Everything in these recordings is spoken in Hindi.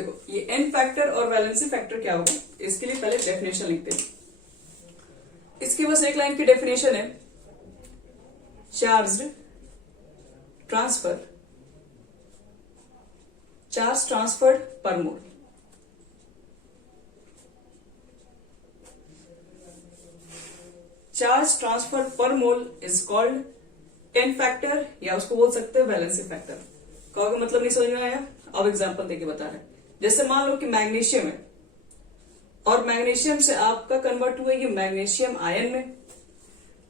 देखो ये एन फैक्टर और वैलेंसी फैक्टर क्या होगा, इसके लिए पहले डेफिनेशन लिखते हैं। इसकी बस एक लाइन की डेफिनेशन है, चार्ज ट्रांसफर, चार्ज ट्रांसफर्ड पर मोल। चार्ज ट्रांसफर पर mole is called an factor, या उसको बोल सकते हैं वैलेंसी फैक्टर। कहोगे मतलब नहीं समझ में आया, अब एग्जांपल देके बता रहे हैं। जैसे मान लो कि मैग्नीशियम है और मैग्नीशियम से आपका कन्वर्ट हुआ ये मैग्नीशियम आयन में,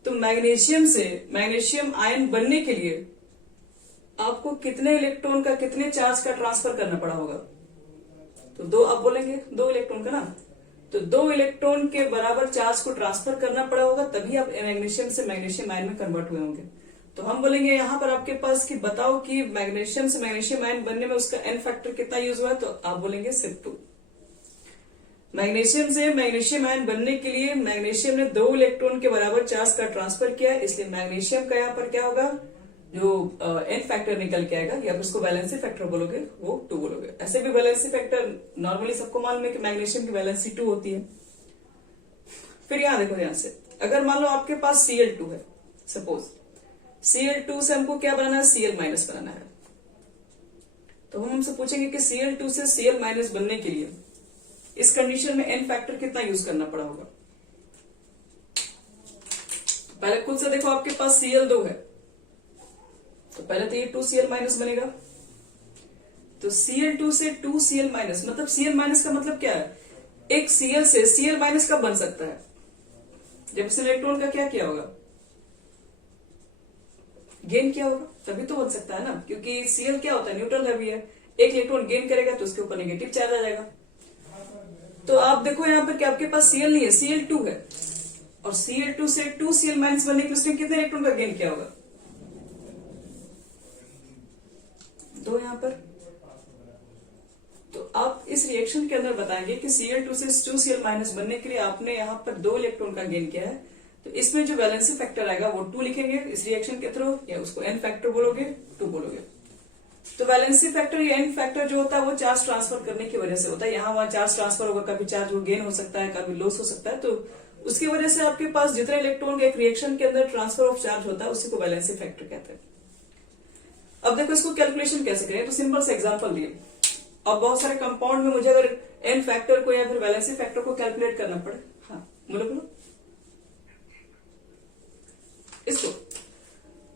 तो मैग्नीशियम से मैग्नीशियम आयन बनने के लिए आपको कितने इलेक्ट्रॉन का, कितने चार्ज का ट्रांसफर करना पड़ा होगा, तो दो आप बोलेंगे, 2 इलेक्ट्रॉन का ना, तो 2 इलेक्ट्रॉन के बराबर चार्ज को ट्रांसफर करना पड़ा होगा, तभी आप मैग्नीशियम से मैग्नीशियम आयन में कन्वर्ट हुए होंगे। तो हम बोलेंगे यहाँ पर आपके पास कि बताओ कि मैग्नीशियम से मैग्नीशियम आयन बनने में उसका एन फैक्टर कितना यूज हुआ है, तो आप बोलेंगे सिर्फ 2। मैग्नीशियम से मैग्नीशियम आयन बनने के लिए मैग्नीशियम ने 2 इलेक्ट्रॉन के बराबर चार्ज का ट्रांसफर किया, इसलिए मैग्नीशियम का यहाँ पर क्या होगा, जो एन फैक्टर निकल के आएगा, या फिर उसको वैलेंसी फैक्टर बोलोगे वो 2 बोलोगे। ऐसे भी वैलेंसी फैक्टर नॉर्मली सबको मालूम है कि मैग्नीशियम की वैलेंसी 2 होती है। फिर यहां देखो, यहां से अगर मान लो आपके पास Cl2 है, सपोज Cl2 से हमको क्या बनाना है, Cl माइनस बनाना है, तो हम हमसे पूछेंगे कि Cl2 से Cl माइनस बनने के लिए इस कंडीशन में एन फैक्टर कितना यूज करना पड़ा होगा। पहले खुद से देखो, आपके पास Cl2 है, तो पहले तो ये 2Cl माइनस बनेगा, तो Cl2 से 2Cl माइनस, मतलब Cl माइनस का मतलब क्या है, एक Cl से Cl माइनस कब बन सकता है, जब उसने इलेक्ट्रॉन का क्या किया होगा, गेन किया होगा, तभी तो बन सकता है ना, क्योंकि Cl क्या होता है, न्यूट्रल हैवी है, एक इलेक्ट्रॉन गेन करेगा तो उसके ऊपर नेगेटिव चार्ज आ जाएगा। तो आप देखो यहाँ पर कि आपके पास Cl नहीं है, Cl2 है, और Cl2 से 2Cl माइनस बनने के लिए उसने कितने इलेक्ट्रॉन का गेन किया होगा, 2 यहाँ पर। तो आप इस रिएक्शन के अंदर बताएंगे कि Cl2 से 2Cl माइनस बनने के लिए आपने यहाँ पर 2 इलेक्ट्रॉन का गेन किया है, तो इसमें जो वैलेंसी फैक्टर आएगा वो 2 लिखेंगे इस रिएक्शन के थ्रू, या उसको एन फैक्टर बोलोगे, 2 बोलोगे। तो वैलेंसी फैक्टर या एन फैक्टर जो होता है वो चार्ज ट्रांसफर करने की वजह से होता है, यहाँ वहां चार्ज ट्रांसफर होगा, कभी चार्ज वो गेन हो सकता है, कभी लॉस हो सकता है, तो उसकी वजह से आपके पास जितने इलेक्ट्रॉन का एक रिएक्शन के अंदर ट्रांसफर ऑफ चार्ज होता है उसी को वैलेंसी फैक्टर कहते हैं। अब देखो इसको कैलकुलेशन कैसे करें, तो सिंपल से एग्जांपल दिए। अब बहुत सारे कंपाउंड में मुझे अगर एन फैक्टर को या फिर वैलेंसी फैक्टर को कैलकुलेट करना पड़े, हाँ बोलो बोलो, इसको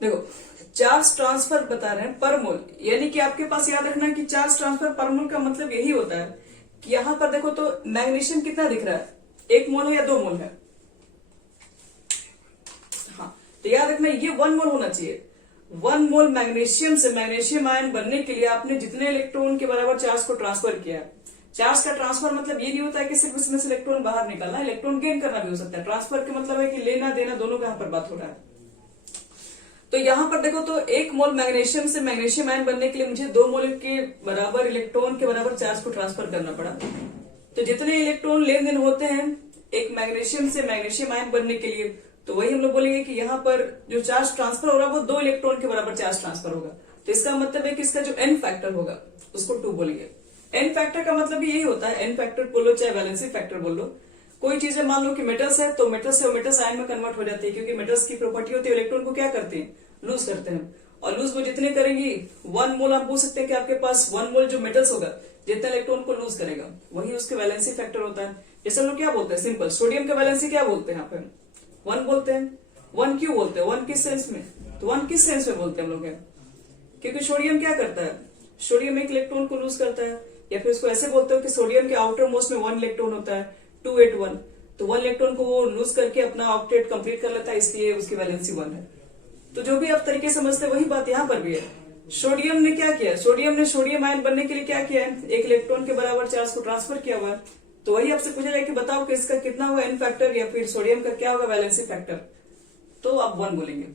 देखो चार्ज ट्रांसफर बता रहे हैं पर मोल, यानी कि आपके पास याद रखना है कि चार्ज ट्रांसफर पर मोल का मतलब यही होता है कि यहां पर देखो तो मैग्नीशियम कितना दिख रहा है, 1 मोल है या 2 मोल है, हाँ तो याद रखना ये 1 मोल होना चाहिए। 1 मोल मैग्नीशियम से मैग्नीशियम आयन बनने के लिए आपने जितने इलेक्ट्रॉन के बराबर चार्ज को ट्रांसफर किया है, चार्ज का ट्रांसफर मतलब ये नहीं होता है कि सिर्फ उसमें से इलेक्ट्रॉन बाहर निकलना, इलेक्ट्रॉन गेन करना भी हो सकता है। ट्रांसफर का मतलब है कि लेना देना दोनों का यहाँ पर बात हो रहा है। तो यहाँ पर देखो तो 1 मोल मैग्नीशियम से मैग्नीशियम आयन बनने के लिए मुझे 2 मोल के बराबर इलेक्ट्रॉन के बराबर चार्ज को ट्रांसफर करना पड़ा। तो जितने इलेक्ट्रॉन लेन देन होते हैं एक मैग्नीशियम से मैग्नीशियम आयन बनने के लिए, तो वही हम लोग बोलेंगे कि यहाँ पर जो चार्ज ट्रांसफर हो रहा है वो 2 इलेक्ट्रॉन के बराबर चार्ज ट्रांसफर होगा। तो इसका मतलब है कि इसका जो एन फैक्टर होगा उसको 2 बोलेंगे। एन फैक्टर का मतलब यही होता है, एन फैक्टर बोलो चाहे वैलेंसी फैक्टर बोलो। कोई चीजें मान लो कि मेटल्स है तो मेटल्स से मेटल्स आयन में कन्वर्ट हो जाती है, क्योंकि मेटल्स की प्रॉपर्टी होती है इलेक्ट्रॉन को क्या करते हैं, लूज करते हैं, और लूज वो जितने करेंगी 1 मोल, आप बोल सकते हैं कि आपके पास 1 मोल जो मेटल्स होगा जितना इलेक्ट्रॉन को लूज करेगा वही उसके वैलेंसी फैक्टर होता है। जैसे हम लोग क्या बोलते हैं, सिंपल सोडियम का वैलेंसी क्या बोलते हैं, यहाँ पे 1 बोलते हैं। 1 क्यों बोलते हैं, 1 किस सेंस में, तो 1 किस सेंस में बोलते हैं हम लोग, क्योंकि सोडियम क्या करता है, सोडियम एक इलेक्ट्रॉन को लूज करता है, या फिर उसको ऐसे बोलते हो कि सोडियम के आउटर मोस्ट में 1 इलेक्ट्रॉन होता है 281, तो 1 इलेक्ट्रॉन को वो लूज करके अपना ऑक्टेट कंप्लीट कर लेता है, इसलिए उसकी वैलेंसी 1 है। तो जो भी आप तरीके समझते हैं वही बात यहाँ पर भी है। सोडियम ने क्या किया, सोडियम ने सोडियम आयन बनने के लिए क्या किया है, 1 इलेक्ट्रॉन के बराबर चार्ज को ट्रांसफर किया हुआ है। तो वही आपसे पूछा जाए कि बताओ कि इसका कितना हुआ एन फैक्टर, या फिर सोडियम का क्या होगा वैलेंसी फैक्टर, तो आप 1 बोलेंगे।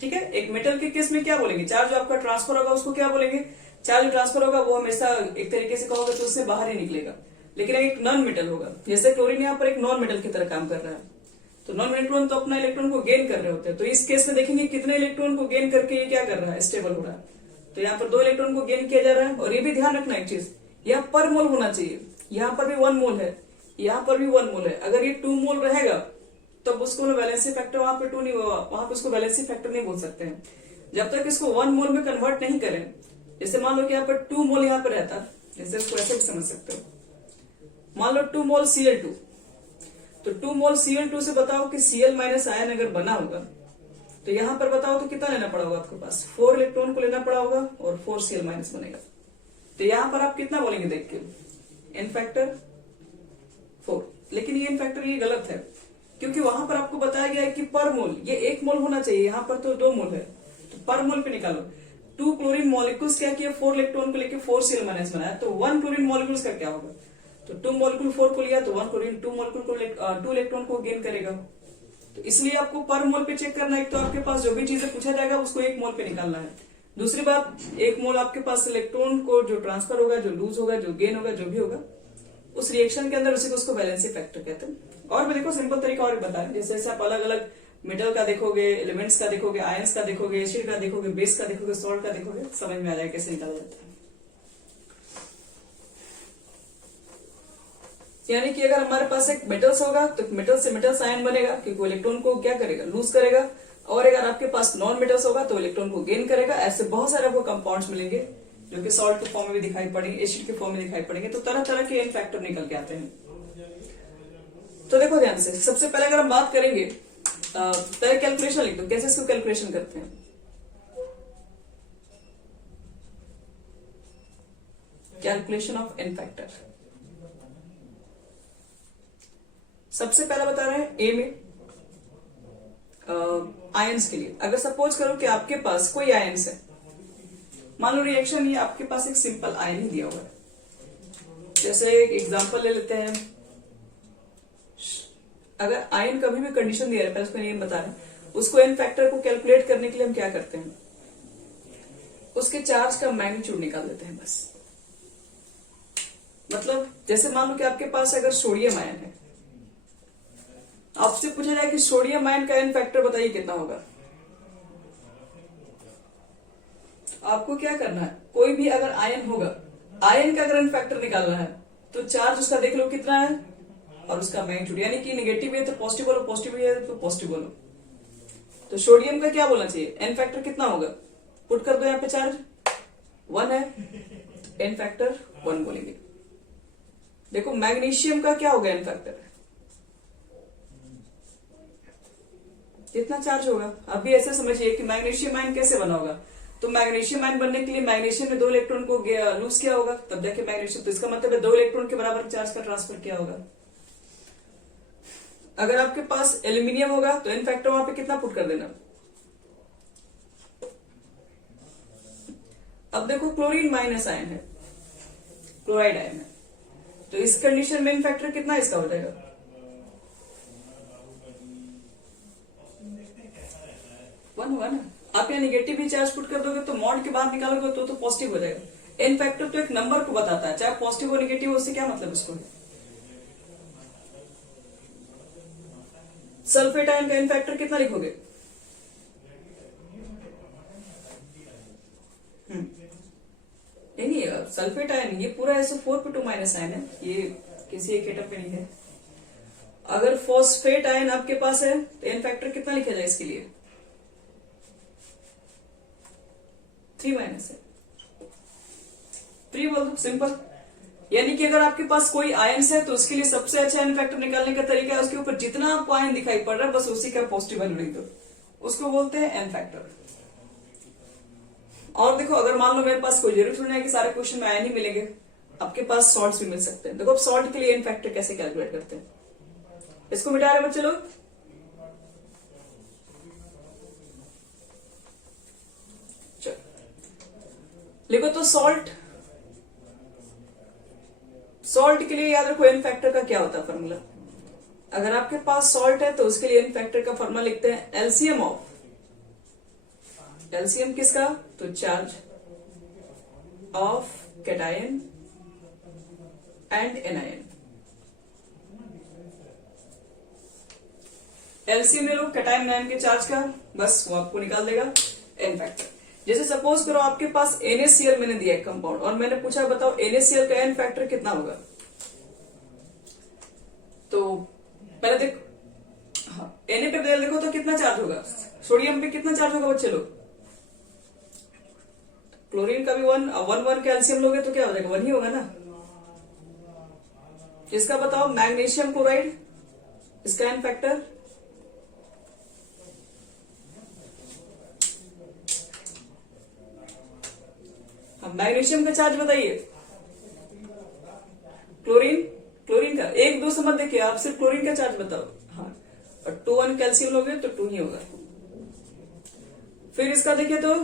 ठीक है, एक मेटल के केस में क्या बोलेंगे, चार्ज जो आपका ट्रांसफर होगा उसको क्या बोलेंगे, चार्ज ट्रांसफर होगा वो हमेशा एक तरीके से कहोगे तो उससे बाहर ही निकलेगा। लेकिन एक नॉन मेटल होगा, जैसे क्लोरीन यहाँ पर एक नॉन मेटल की तरह काम कर रहा है, तो नॉन इलेक्ट्रॉन तो अपना इलेक्ट्रॉन को गेन कर रहे होते हैं। तो इस केस में देखेंगे कितने इलेक्ट्रॉन को गेन करके ये क्या कर रहा है, स्टेबल हो रहा है। तो यहाँ पर 2 इलेक्ट्रॉन को गेन किया जा रहा है। और ये भी ध्यान रखना एक चीज यह पर मोल होना चाहिए। यहाँ पर भी 1 मोल है, यहाँ पर भी 1 मोल है। अगर ये 2 मोल रहेगा तब उसको वैलेंसी फैक्टर वहां पे 2 नहीं होगा, वहां पे उसको वैलेंसी फैक्टर नहीं बोल सकते हैं। जब तक इसको 1 मोल में कन्वर्ट नहीं करें, जैसे मान लो कि यहाँ पर 2 मोल यहाँ पर रहता, जैसे उसको ऐसे भी समझ सकते हो। मान लो 2 मोल Cl2, तो 2 मोल Cl2 से बताओ कि Cl माइनस आयन अगर बना होगा तो यहां पर बताओ तो कितना लेना पड़ा होगा आपके पास, 4 इलेक्ट्रॉन को लेना पड़ा होगा और 4 Cl माइनस बनेगा। तो यहां पर आप कितना बोलेंगे देख के, एन फैक्टर 4। लेकिन ये एन फैक्टर ये गलत है, क्योंकि वहां पर आपको बताया गया है कि पर मोल ये 1 मोल होना चाहिए, यहाँ पर तो 2 मोल है, तो पर मोल पे निकालो। 2 क्लोरीन मॉलिक्यूल्स क्या किया, 4 इलेक्ट्रॉन को लेकर 4 Cl माइनस बनाया, तो 1 क्लोरीन मॉलिक्यूल्स का क्या होगा, तो 2 मॉलिक्यूल 4 को लिया तो 1 क्लोरीन 2 मॉलिक्यूल को 2 इलेक्ट्रॉन को गेन करेगा। तो इसलिए आपको पर मोल पे चेक करना है। एक तो आपके पास जो भी चीजें पूछा जाएगा उसको 1 मोल पे निकालना है। दूसरी बात, 1 मोल आपके पास इलेक्ट्रॉन को जो ट्रांसफर होगा, जो लूज होगा, जो गेन होगा, जो भी होगा उस रिएक्शन के अंदर, उसी को उसको वैलेंसी फैक्टर कहते हैं। और मैं देखो सिंपल तरीका और बता रहे, जैसे आप अलग अलग मेटल का देखोगे, एलिमेंट्स का देखोगे, आयंस का देखोगे, एसिड का देखोगे, बेस का देखोगे, सॉल्ट का देखोगे, समझ में आ जाएगा कैसे निकाला जाता है। यानी कि अगर हमारे पास एक मेटल्स होगा तो मेटल से मेटल्स आयन बनेगा, क्योंकि इलेक्ट्रॉन को क्या करेगा, लूज करेगा। और अगर आपके पास नॉन मेटल्स होगा तो इलेक्ट्रॉन को गेन करेगा। ऐसे बहुत सारे आपको कंपाउंड्स मिलेंगे जो कि सॉल्ट के फॉर्म में भी दिखाई पड़ेंगे, एसिड के फॉर्म में दिखाई पड़ेंगे। तो तरह तरह के एन फैक्टर निकल के आते हैं। तो देखो ध्यान से, सबसे पहले अगर हम बात करेंगे, पहले कैलकुलेशन लिख दो, कैसे इसको कैलकुलेशन करते हैं। Calculation of N factor. सबसे पहला बता रहे हैं ए में आयंस के लिए। अगर सपोज करो कि आपके पास कोई आयंस है, मान लो रिएक्शन ये आपके पास एक सिंपल आयन ही दिया हुआ है। जैसे एक एग्जांपल ले लेते हैं, अगर आयन कभी भी कंडीशन दिया है, पहले उसको नेम बता रहे हैं, उसको एन फैक्टर को कैलकुलेट करने के लिए हम क्या करते हैं, उसके चार्ज का मैग्नीट्यूड निकाल देते हैं बस। मतलब जैसे मान लो कि आपके पास अगर सोडियम आयन है, आपसे पूछा जाए कि सोडियम आयन का एन फैक्टर बताइए कितना होगा, आपको क्या करना है, कोई भी अगर आयन होगा, आयन का अगर एन फैक्टर निकालना है तो चार्ज उसका देख लो कितना है और उसका मैग्नीट्यूड, यानी कि नेगेटिव है तो पॉजिटिव बोलो, पॉजिटिव है तो पॉजिटिव बोलो। तो सोडियम का क्या बोलना चाहिए, एन फैक्टर कितना होगा, पुट कर दो यहाँ पे, चार्ज 1 है, एन फैक्टर 1 बोलेंगे। देखो मैग्नीशियम का क्या होगा एन फैक्टर, कितना चार्ज होगा। अभी ऐसे समझिए कि मैग्नीशियम आयन कैसे बना होगा, तो मैग्नीशियम आयन बनने के लिए मैग्नीशियम ने 2 इलेक्ट्रॉन को लूज किया होगा, तब जाके मैग्नीशियम, तो इसका मतलब है 2 इलेक्ट्रॉन के बराबर चार्ज का ट्रांसफर किया होगा। अगर आपके पास एल्यूमिनियम होगा तो एन फैक्टर वहां पे कितना पुट कर देना। अब देखो क्लोरीन माइनस आयन है, क्लोराइड आयन है, तो इस कंडीशन में एन फैक्टर कितना इसका हो जाएगा, 1 होगा ना। आप यहाँ निगेटिव भी चार्ज पुट कर दोगे तो मॉड के बाहर निकालोगे तो पॉजिटिव हो जाएगा। एन फैक्टर तो एक नंबर को बताता है, चाहे पॉजिटिव हो निगेटिव हो, उससे क्या मतलब इसको। सल्फेट आयन का एन फैक्टर कितना लिखोगे, नहीं सल्फेट आयन ये पूरा ऐसे 4p2 माइनस आयन है, ये किसी एक एटम पे नहीं है। अगर फॉस्फेट आयन आपके पास है तो एन फैक्टर कितना लिखा जाए इसके लिए, 3 माइनस है, 3 बोल दो, सिंपल। यानी कि अगर आपके पास कोई आयंस है तो उसके लिए सबसे अच्छा एन फैक्टर निकालने का तरीका है, उसके ऊपर जितना आपको आयन दिखाई पड़ रहा है बस उसी का पॉजिटिव वैल्यू लिख दो, उसको बोलते हैं एन फैक्टर। और देखो अगर मान लो मेरे पास कोई जरूरत नहीं है कि सारे क्वेश्चन में आयन ही मिलेंगे, आपके पास सॉल्ट्स भी मिल सकते हैं। देखो अब सॉल्ट के लिए एन फैक्टर कैसे कैलकुलेट करते हैं, इसको मिटा रहे बच्चे लोग। चलो लिखो तो सॉल्ट के लिए याद रखो एन फैक्टर का क्या होता है फॉर्मूला। अगर आपके पास सॉल्ट है तो उसके लिए एन फैक्टर का फॉर्मूला लिखते हैं एलसीएम ऑफ, एलसीएम किसका, तो charge of cation and anion. LCM ले लो कैटायन एनायन के चार्ज का, बस वो आपको निकाल देगा एन फैक्टर। जैसे सपोज करो आपके पास NaCl मैंने दिया है कंपाउंड, और मैंने पूछा बताओ NaCl का n फैक्टर कितना होगा। तो पहले देख, हाँ, Na पे बदल देखो तो कितना चार्ज होगा, सोडियम पे कितना चार्ज होगा बच्चे लोग। क्लोरीन का भी 1 कैल्शियम लोगे तो क्या हो जाएगा, 1 ही होगा ना। इसका बताओ मैग्नीशियम क्लोराइड, इसका एन फैक्टर। हाँ, मैग्नीशियम का चार्ज बताइए। क्लोरीन का 1 2 से मत देखिए, आप सिर्फ क्लोरीन का चार्ज बताओ। हाँ, और 2 1 कैल्शियम लोगे तो 2 ही होगा। फिर इसका देखिए तो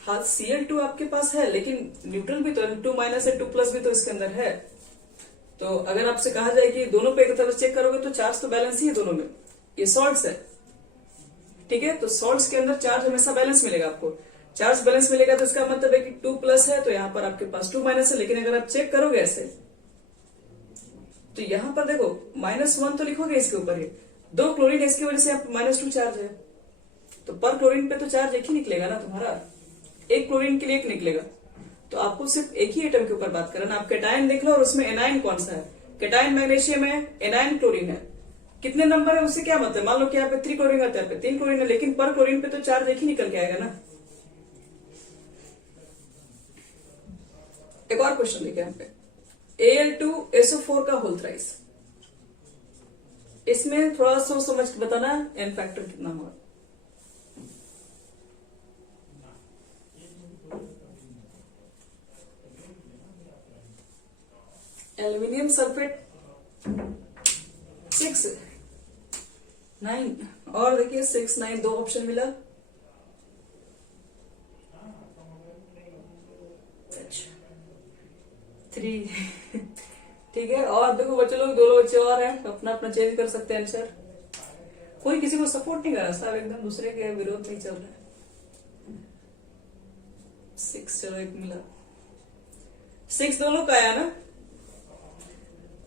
हाँ, Cl2 आपके पास है, लेकिन न्यूट्रल भी तो 2 माइनस है, 2 प्लस भी तो इसके अंदर है। तो अगर आपसे कहा जाए कि दोनों पे एक तरफ चेक करोगे तो चार्ज तो बैलेंस ही है दोनों में। ये सॉल्ट्स है, ठीक है, तो सॉल्ट्स के अंदर चार्ज हमेशा बैलेंस मिलेगा आपको। चार्ज बैलेंस मिलेगा तो इसका मतलब है कि 2 प्लस है, तो यहाँ पर आपके पास 2 माइनस है। लेकिन अगर आप चेक करोगे ऐसे तो यहाँ पर देखो -1 तो लिखोगे इसके ऊपर ही, 2 क्लोरीन है, इसकी वजह से आप -2 चार्ज है। तो पर क्लोरीन पे तो चार्ज एक ही निकलेगा ना तुम्हारा, एक क्लोरीन के लिए एक निकलेगा। तो आपको सिर्फ एक ही एटम के ऊपर बात करना। आप कैटायन देख लो और उसमें एनायन कौन सा है, कैटायन मैग्नीशियम है, एनायन क्लोरीन है, कितने नंबर है उससे क्या मतलब। मान लो कि यहाँ पे 3 क्लोरीन है, यहाँ पे 3 क्लोरीन है, लेकिन पर क्लोरीन पे तो चार्ज एक ही निकल के आएगा ना। एक और क्वेश्चन देखिए यहाँ पे, Al2SO4 का होल थ्राइस। इसमें थोड़ा सोच समझ के बताना एन फैक्टर कितना होगा। एल्यूमिनियम सल्फेट 6 9, और देखिए 6 9 2 ऑप्शन मिला। अच्छा 3 ठीक है। और देखो बच्चे लोग, 2 बच्चे और हैं, अपना अपना चेंज कर सकते हैं आंसर। कोई किसी को सपोर्ट नहीं कर रहा, सब एकदम दूसरे के विरोध नहीं चल रहा है। 6 चलो एक मिला, 6 दोनों का आया ना,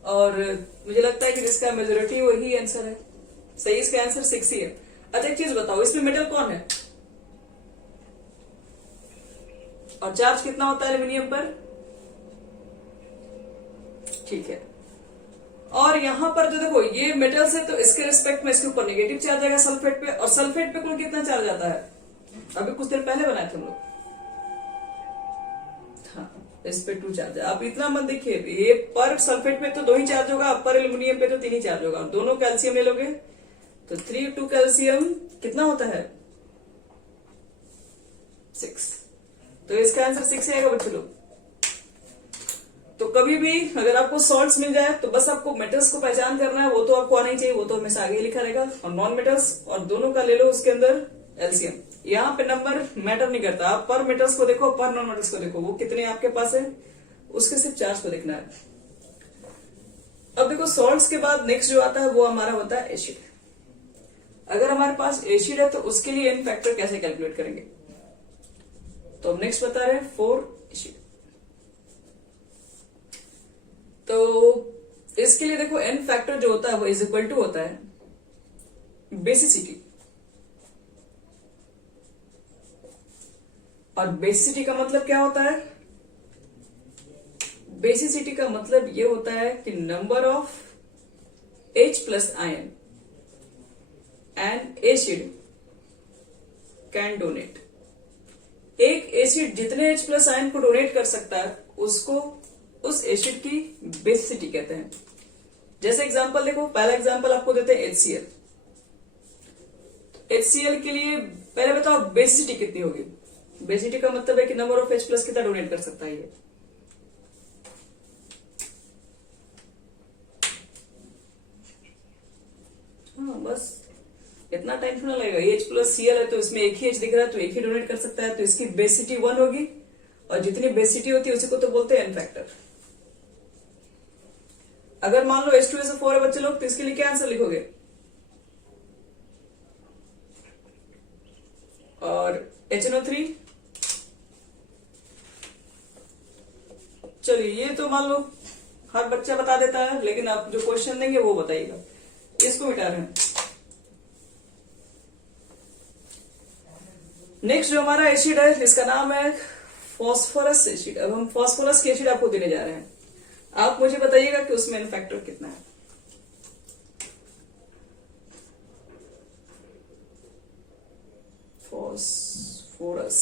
और मुझे लगता है कि जिसका मेजोरिटी वही आंसर है सही। इसका आंसर 6 ही है। अच्छा एक चीज बताओ, इसमें मेटल कौन है और चार्ज कितना होता है एल्यूमिनियम पर, ठीक है। और यहां पर जो देखो ये मेटल्स है, तो इसके रिस्पेक्ट में इसके ऊपर नेगेटिव चार्ज आएगा सल्फेट पे, और सल्फेट पे कुल कितना चार्ज आता है, अभी कुछ देर पहले बनाए थे हम लोग। हाँ, इस पे 2 चार्ज है। आप इतना मत देखिए, ये पर सल्फेट पे तो 2 ही चार्ज होगा, पर एल्यूमिनियम पे तो 3 ही चार्ज होगा। और दोनों कैल्शियम ले लोगे तो 3 2 कैल्शियम कितना होता है 6, तो इसका आंसर 6 आएगा बच्चों लोग। तो कभी भी अगर आपको सॉल्ट्स मिल जाए तो बस आपको मेटल्स को पहचान करना है, वो तो आपको आना ही चाहिए, वो तो हमेशा आगे लिखा रहेगा। और नॉन मेटल्स और दोनों का ले लो, उसके अंदर एलसीएम। यहाँ पे नंबर मैटर नहीं करता, आप पर मेटल्स को देखो, पर नॉन मेटल्स को देखो, वो कितने आपके पास है, उसके सिर्फ चार्ज को देखना है। अब देखो सॉल्ट्स के बाद नेक्स्ट जो आता है वो हमारा होता है एसिड। अगर हमारे पास एसिड है तो उसके लिए एन फैक्टर कैसे कैलकुलेट करेंगे, तो हम नेक्स्ट बता रहे हैं 4 एसिड। तो इसके लिए देखो एन फैक्टर जो होता है वो इज इक्वल टू होता है बेसिसिटी, और बेसिसिटी का मतलब क्या होता है, बेसिसिटी का मतलब ये होता है कि number of H plus ion and acid can donate. एक एसिड जितने H प्लस आयन को डोनेट कर सकता है उसको उस एसिड की बेसिसिटी कहते हैं। जैसे एग्जांपल देखो, पहला एग्जांपल आपको देते हैं HCl। HCl के लिए पहले बताओ बेसिसिटी कितनी होगी। बेसिसिटी का मतलब है कि नंबर ऑफ H प्लस कितना डोनेट कर सकता है ये। हाँ बस इतना टाइम थोड़ा लगेगा। H प्लस Cl है तो इसमें एक ही H दिख रहा है तो एक ही डोनेट कर सकता है, तो इसकी बेसिसिटी 1 होगी, और जितनी बेसिसिटी होती है उसी को तो बोलते हैं एन फैक्टर। अगर मान लो H2SO4 है बच्चे लोग, तो इसके लिए क्या आंसर लिखोगे, और HNO3। चलिए ये तो मान लो हर बच्चा बता देता है, लेकिन आप जो क्वेश्चन देंगे वो बताइएगा। इसको मिटा रहे हैं, नेक्स्ट जो हमारा एसिड है इसका नाम है फॉस्फोरस एसिड। अब हम फॉस्फोरस के एसिड आपको देने जा रहे हैं। आप मुझे बताइएगा कि उसमें एन फैक्टर कितना है। फॉस्फोरस,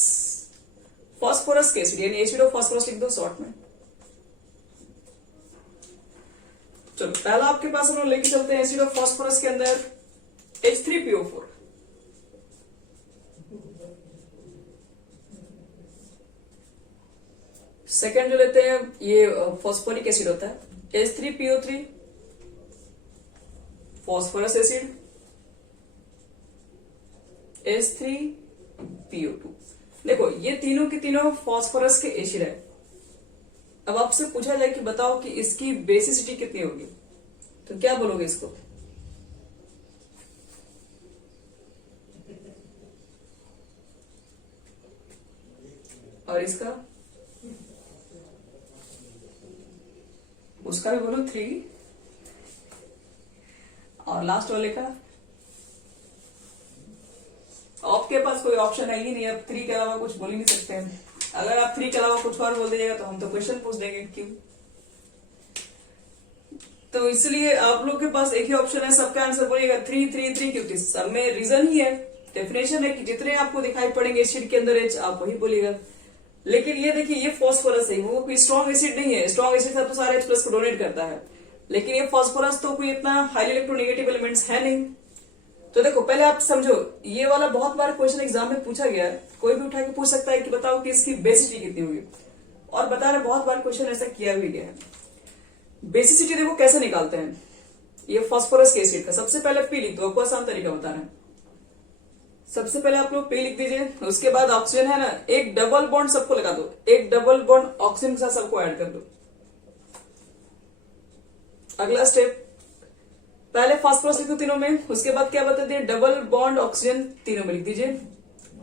फॉस्फोरस के एसिड यानी एसिड ऑफ फॉस्फोरस लिख दो शॉर्ट में। चलो पहला आपके पास हम लोग लेके चलते हैं एसिड ऑफ फॉस्फोरस के अंदर H3PO4। सेकेंड जो लेते हैं ये फॉस्फोरिक एसिड होता है H3PO3 फॉस्फोरस एसिड H3PO2। देखो ये तीनों के तीनों फॉस्फोरस के एसिड है। अब आपसे पूछा जाए कि बताओ कि इसकी बेसिसिटी कितनी होगी, तो क्या बोलोगे इसको? और इसका, उसका भी बोलो 3, और लास्ट वाले का आपके पास कोई ऑप्शन है ही नहीं। अब 3 के अलावा कुछ बोल ही नहीं सकते हैं। अगर आप 3 के अलावा कुछ और बोल दीजिएगा तो हम तो क्वेश्चन पूछ देंगे क्यों। तो इसलिए आप लोग के पास एक ही ऑप्शन है, सबका आंसर बोलिएगा 3 3 3, क्योंकि सब में रीजन ही है, डेफिनेशन है कि जितने आपको दिखाई पड़ेंगे एसिड के अंदर एच आप वही बोलिएगा। लेकिन ये देखिए ये फॉस्फोरस है, वो कोई स्ट्रॉन्ग एसिड नहीं है। स्ट्रॉन्ग एसिड तो सारे H+ को डोनेट करता है, लेकिन ये फॉस्फोरस तो कोई इतना हाईली इलेक्ट्रोनेगेटिव एलिमेंट्स है नहीं। तो देखो पहले आप समझो, ये वाला बहुत बार क्वेश्चन एग्जाम में पूछा गया है। कोई भी उठा के पूछ सकता है कि बताओ कि इसकी बेसिसिटी कितनी होगी, और बता रहे बहुत बार क्वेश्चन ऐसा किया भी गया है। बेसिसिटी देखो कैसे निकालते हैं ये फॉस्फोरस के एसिड का। सबसे पहले पी लिख दो, आपको आसान तरीका बता रहे हैं। सबसे पहले आप लोग पी लिख दीजिए, उसके बाद ऑक्सीजन है ना, एक डबल बॉन्ड सबको लगा दो, एक डबल बॉन्ड ऑक्सीजन के साथ सबको ऐड कर दो। अगला स्टेप, पहले फॉस्फोरस लिख दो तीनों में, उसके बाद क्या बता दिए, डबल बॉन्ड ऑक्सीजन तीनों में लिख दीजिए।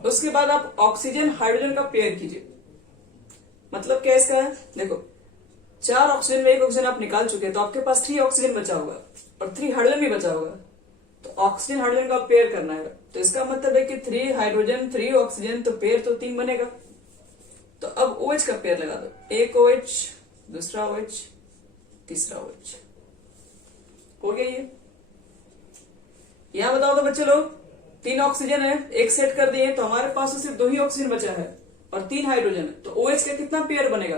उसके बाद आप ऑक्सीजन हाइड्रोजन का पेयर कीजिए। मतलब क्या इसका है, देखो 4 ऑक्सीजन में 1 ऑक्सीजन आप निकाल चुके हैं, तो आपके पास 3 ऑक्सीजन बचा होगा और 3 हाइड्रोजन भी बचा होगा। तो ऑक्सीजन हाइड्रोजन का पेयर करना है, तो इसका मतलब है कि 3 हाइड्रोजन 3 ऑक्सीजन, तो पेयर तो 3 बनेगा। तो अब OH का पेयर लगा दो, एक OH, दूसरा OH, तीसरा OH, हो गया ये। यहां बताओ तो बच्चे लोग, 3 ऑक्सीजन है, एक सेट कर दिए, तो हमारे पास तो सिर्फ 2 ही ऑक्सीजन बचा है और 3 हाइड्रोजन है, तो OH का कितना पेयर बनेगा?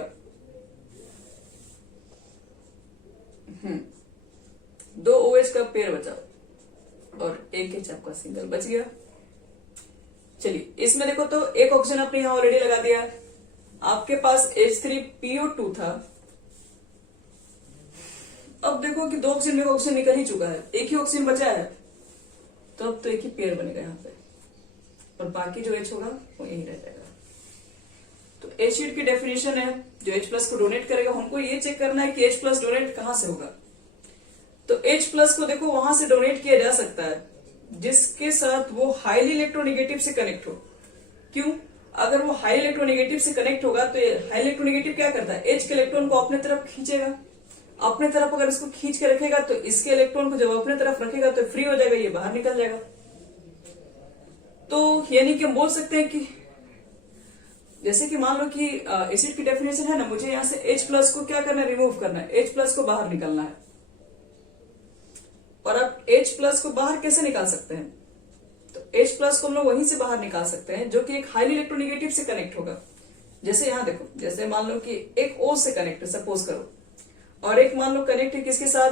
2 OH का पेयर बचा और एक H आपका सिंगल बच गया। चलिए इसमें देखो, तो एक ऑक्सीजन आपने यहां ऑलरेडी लगा दिया। आपके पास H3PO2 था। अब देखो कि 2 ऑक्सीजन में ऑक्सीजन निकल ही चुका है, एक ही ऑक्सीजन बचा है, तो अब तो एक ही पेयर बनेगा यहाँ पे, और बाकी जो H होगा वो यही रह जाएगा। तो एसिड की डेफिनेशन है जो H+ को डोनेट करेगा। हमको ये चेक करना है कि H+ डोनेट कहां से होगा। तो H+ को देखो वहां से डोनेट किया जा सकता है जिसके साथ वो हाईली इलेक्ट्रोनेगेटिव से कनेक्ट हो। क्यों? अगर वो हाई इलेक्ट्रोनेगेटिव से कनेक्ट होगा तो हाई इलेक्ट्रोनेगेटिव क्या करता है, H के इलेक्ट्रॉन को अपने तरफ खींचेगा। अपने तरफ अगर इसको खींच के रखेगा तो इसके इलेक्ट्रॉन को जब अपने तरफ रखेगा तो फ्री हो जाएगा, ये बाहर निकल जाएगा। तो यानी कि हम बोल सकते हैं कि जैसे कि मान लो कि एसिड की डेफिनेशन है ना, मुझे यहां से H+ को क्या करना है, रिमूव करना है, H+ को बाहर निकालना है। और अब H+ को बाहर कैसे निकाल सकते हैं, तो H+ को हम लोग वहीं से बाहर निकाल सकते हैं जो कि एक हाईली इलेक्ट्रोनेगेटिव से कनेक्ट होगा। जैसे यहां देखो, जैसे मान लो कि एक O से कनेक्ट है सपोज करो, और एक मान लो कनेक्ट है किसके साथ,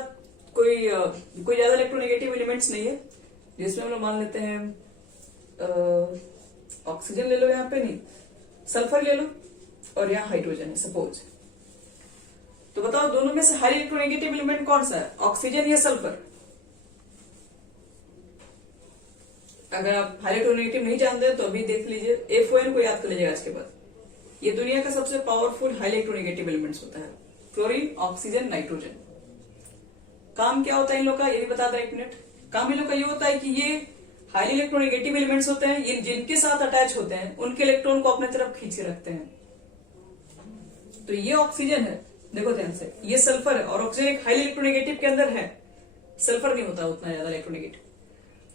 कोई ज्यादा इलेक्ट्रोनेगेटिव एलिमेंट्स नहीं है, जिसमें हम लोग मान लेते हैं ऑक्सीजन ले लो, यहाँ पे नहीं सल्फर ले लो, और यहाँ हाइड्रोजन है सपोज। तो बताओ दोनों में से हाई इलेक्ट्रोनेगेटिव एलिमेंट कौन सा है, ऑक्सीजन या सल्फर? अगर आप हाई इलेक्ट्रोनेगेटिव नहीं जानते तो अभी देख लीजिए, FON को याद कर लीजिएगा आज के बाद। ये दुनिया का सबसे पावरफुल हाई इलेक्ट्रोनेगेटिव एलिमेंट्स होता है, क्लोरीन, ऑक्सीजन, नाइट्रोजन। काम क्या होता है इन लोग का, ये भी बता दें 1 मिनट। काम इन लोग का ये होता है कि ये हाईली इलेक्ट्रोनेगेटिव एलिमेंट्स होते हैं, ये जिनके साथ अटैच होते हैं उनके इलेक्ट्रॉन को अपने तरफ खींच के रखते हैं। तो ये ऑक्सीजन है, देखो ध्यान से, ये सल्फर है, और ऑक्सीजन एक हाईली इलेक्ट्रोनेगेटिव के अंदर है, सल्फर नहीं होता उतना ज्यादा इलेक्ट्रोनेगेटिव।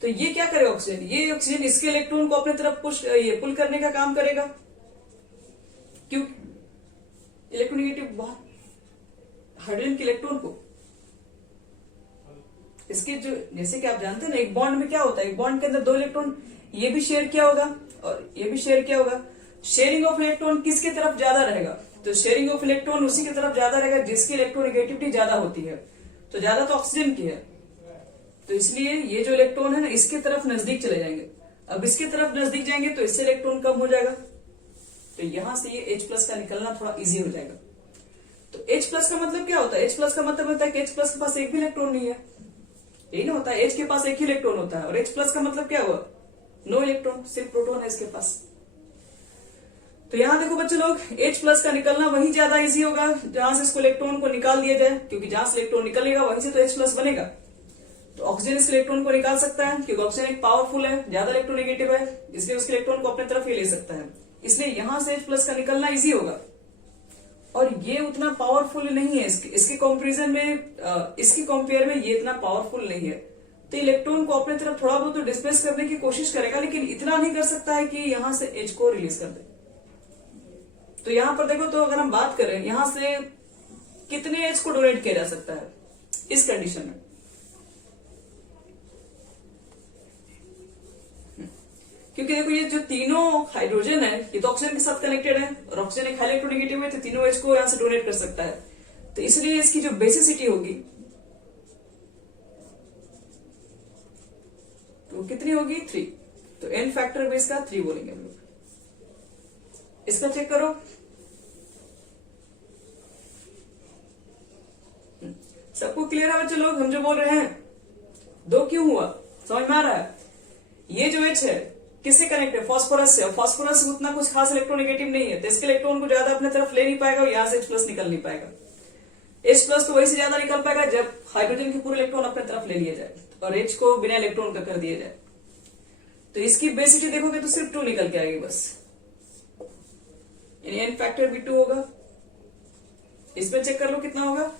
तो ये क्या करेगा ऑक्सीजन, ये ऑक्सीजन इसके इलेक्ट्रॉन को अपने तरफ पुल करने का काम करेगा। क्यों? इलेक्ट्रोनेगेटिव बहुत हाइड्रोजन के इलेक्ट्रॉन को इसके जो, जैसे कि आप जानते हैं ना, एक बॉन्ड में क्या होता है, एक बॉन्ड के अंदर दो इलेक्ट्रॉन ये भी शेयर किया होगा और ये भी शेयर किया होगा। शेयरिंग ऑफ इलेक्ट्रॉन किसके तरफ ज्यादा रहेगा? तो शेयरिंग ऑफ इलेक्ट्रॉन उसी की तरफ ज्यादा रहेगा जिसकी इलेक्ट्रोनेगेटिविटी ज्यादा होती है। तो ज्यादा तो ऑक्सीजन की है, तो इसलिए ये जो इलेक्ट्रॉन है ना इसके तरफ नजदीक चले जाएंगे। अब इसके तरफ नजदीक जाएंगे तो इससे इलेक्ट्रॉन कम हो जाएगा, तो यहां से ये H+ का निकलना थोड़ा इजी हो जाएगा। तो H+ का मतलब क्या होता है? H+ का मतलब होता है कि H+ के पास एक भी इलेक्ट्रॉन नहीं है, यही ना होता है। H के पास एक ही इलेक्ट्रॉन होता है, और H+ का मतलब क्या हुआ? नो इलेक्ट्रॉन, सिर्फ प्रोटॉन है इसके पास। तो यहां देखो बच्चे लोग, H+ का निकलना वहीं ज्यादा इजी होगा जहां से इसको इलेक्ट्रॉन को निकाल दिया जाए, क्योंकि जहां से इलेक्ट्रॉन निकलेगा वहीं से तो H+ बनेगा। तो ऑक्सीजन इस इलेक्ट्रॉन को निकाल सकता है क्योंकि ऑक्सीजन एक पावरफुल है, ज्यादा इलेक्ट्रोनेगेटिव है, इसलिए उसके इलेक्ट्रॉन को अपने तरफ ही ले सकता है, इसलिए यहां से H+ का निकलना इजी होगा। और ये उतना पावरफुल नहीं है, इसके कंपैरिजन में, इसकी कंपेयर में ये इतना पावरफुल नहीं है। तो इलेक्ट्रॉन को अपने तरफ थोड़ा बहुत तो डिस्प्लेस करने की कोशिश करेगा, लेकिन इतना नहीं कर सकता है कि यहां से H को रिलीज कर दे। तो यहां पर देखो, तो अगर हम बात करें यहां से कितने H को डोनेट किया जा सकता है इस कंडीशन में, क्योंकि देखो ये जो तीनों हाइड्रोजन है ये तो ऑक्सीजन के साथ कनेक्टेड है, और ऑक्सीजन एक हाई इलेक्ट्रोनेगेटिव है, तो तीनों H को यहां से डोनेट कर सकता है। तो इसलिए इसकी जो बेसिसिटी होगी तो वो कितनी होगी? 3। तो N फैक्टर बेस का 3 बोलेंगे हम लोग। इसका चेक करो, सबको क्लियर है बच्चे लोग? हम जो बोल रहे हैं 2 क्यों हुआ, समझ में आ रहा है? ये जो H है किससे कनेक्ट है? फास्फोरस से। फास्फोरस उतना कुछ खास इलेक्ट्रोनेगेटिव नहीं है, तो इसके इलेक्ट्रॉन को ज्यादा अपने तरफ ले नहीं पाएगा, और यहां से H+ निकल नहीं पाएगा। H+ तो वही से ज्यादा निकल पाएगा जब हाइड्रोजन के पूरे इलेक्ट्रॉन अपने तरफ ले लिए जाए और H को बिना इलेक्ट्रॉन का कर दिया जाए। तो इसकी बेसिटी देखोगे तो सिर्फ 2 निकल के आएगी बस, यानी N फैक्टर भी 2 होगा। इसमें चेक कर लो कितना होगा,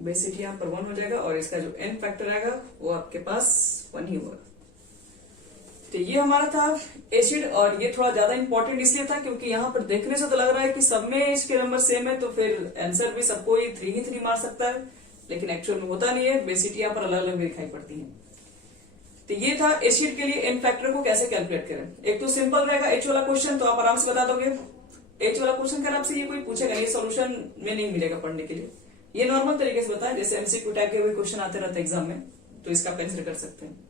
बेसिटी यहां पर 1 हो जाएगा, और इसका जो N फैक्टर आएगा वो आपके पास 1 ही होगा। तो ये हमारा था एसिड, और ये थोड़ा ज्यादा इंपॉर्टेंट इसलिए था क्योंकि यहाँ पर देखने से तो लग रहा है कि सब में इसके नंबर सेम है, तो फिर आंसर भी सबको ही 3 मार सकता है, लेकिन एक्चुअल में होता नहीं है, बेसिटी यहाँ पर अलग अलग दिखाई पड़ती है। तो ये था एसिड के लिए N फैक्टर को कैसे कैलकुलेट करें। एक तो सिंपल रहेगा H वाला क्वेश्चन, तो आप आराम से बता दोगे। H वाला क्वेश्चन का आपसे ये कोई पूछेगा, ये सोल्यूशन में नहीं मिलेगा पढ़ने के लिए, ये नॉर्मल तरीके से बताएं, जैसे MCQ टाइप के हुए क्वेश्चन आते रहते एग्जाम में, तो इसका कंसिडर कर सकते हैं।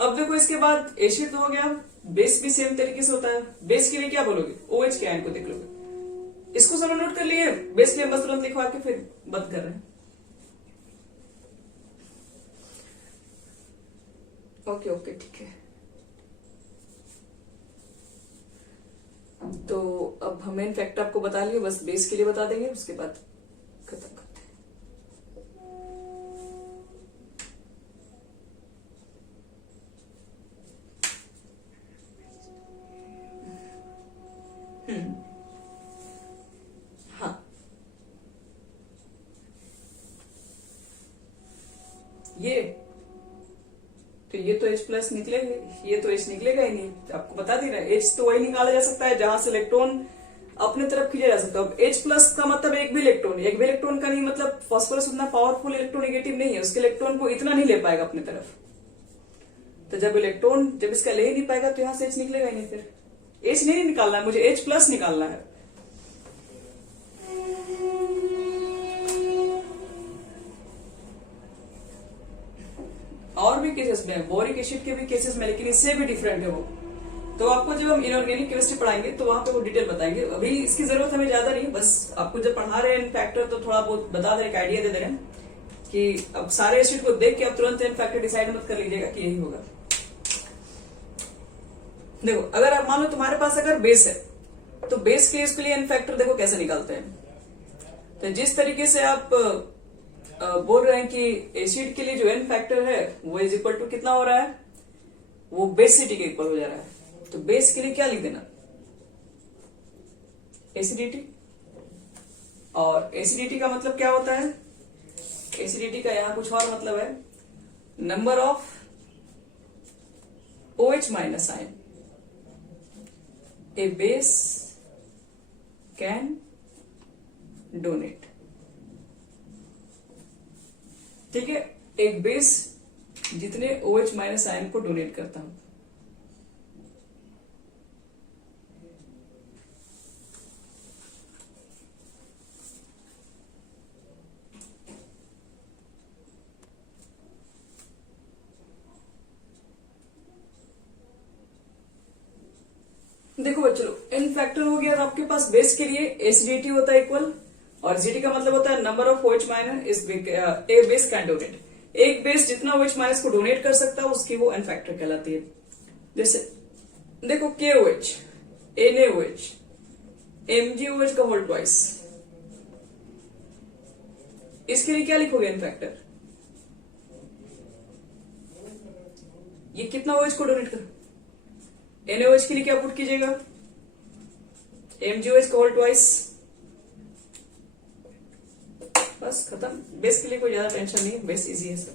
अब देखो इसके बाद एसिड तो हो गया, बेस भी सेम तरीके से होता है। बेस के लिए क्या बोलोगे? OH के आयन को देख लोगे, इसको सब नोट कर लिए। बेस के लिए बस तुरंत लिखवा के फिर बंद कर रहे हैं। ओके ठीक है। तो अब हम मेन फैक्टर आपको बता लिए, बस बेस के लिए बता देंगे, उसके बाद खत्म करते हैं। हाँ, ये तो H+ निकलेगा, ये तो H निकलेगा ही नहीं, आपको बता दी रहा है। H तो वही निकाला जा सकता है जहां से इलेक्ट्रॉन अपने तरफ खींचा जा सकता है। H+ का मतलब एक भी इलेक्ट्रॉन का नहीं, मतलब फास्फोरस उतना पावरफुल इलेक्ट्रोनेगेटिव नहीं है, उसके इलेक्ट्रॉन को इतना नहीं ले पाएगा अपने तरफ। तो जब इसका ले ही नहीं पाएगा तो यहां से H निकलेगा ही नहीं। फिर H नहीं निकालना है मुझे, H+ निकालना है। और भी केसेस में, बोरिक एसिड के भी केसेस में, लेकिन इससे भी डिफरेंट है वो। तो आपको जब हम इनऑर्गेनिक केमिस्ट्री पढ़ाएंगे तो वहां पे वो डिटेल बताएंगे, अभी इसकी जरूरत हमें ज्यादा नहीं, बस आपको जब पढ़ा रहे हैं फैक्टर तो थोड़ा बहुत बता दे, एक आइडिया दे दे रहे हैं कि अब सारे एसिड को देख के आप तुरंत इन फैक्टर डिसाइड मत कर लीजिएगा कि यही होगा। देखो अगर आप मान लो तुम्हारे पास अगर बेस है, तो बेस के इसके लिए इन फैक्टर देखो कैसे निकालते हैं। तो जिस तरीके से आप बोल रहे हैं कि एसिड के लिए जो N फैक्टर है वो इज इक्वल टू कितना हो रहा है, वो बेसिटी के इक्वल हो जा रहा है। तो बेस के लिए क्या लिख देना, एसिडिटी। और एसिडिटी का मतलब क्या होता है, एसिडिटी का यहाँ कुछ और मतलब है, number of OH minus ion A base can donate. ठीक है, एक बेस जितने OH माइनस आयन को डोनेट करता हूं। देखो बच्चों, इन फैक्टर हो गया, तो आपके पास बेस के लिए एसिडिटी होता है इक्वल, और जीटी का मतलब होता है number of OH minus is a base can donate. एक बेस जितना OH माइनस को डोनेट कर सकता है उसकी वो एन फैक्टर कहलाती है। जैसे देखो KOH, NaOH, MgOH का होल ट्वाइस, इसके लिए क्या लिखोगे एन फैक्टर? ये कितना OH को डोनेट कर, NaOH के लिए क्या पुट कीजिएगा? MgOH का होल ट्वाइस, बस खत्म। बेस के लिए कोई ज्यादा टेंशन नहीं है, बेस इजी है सर।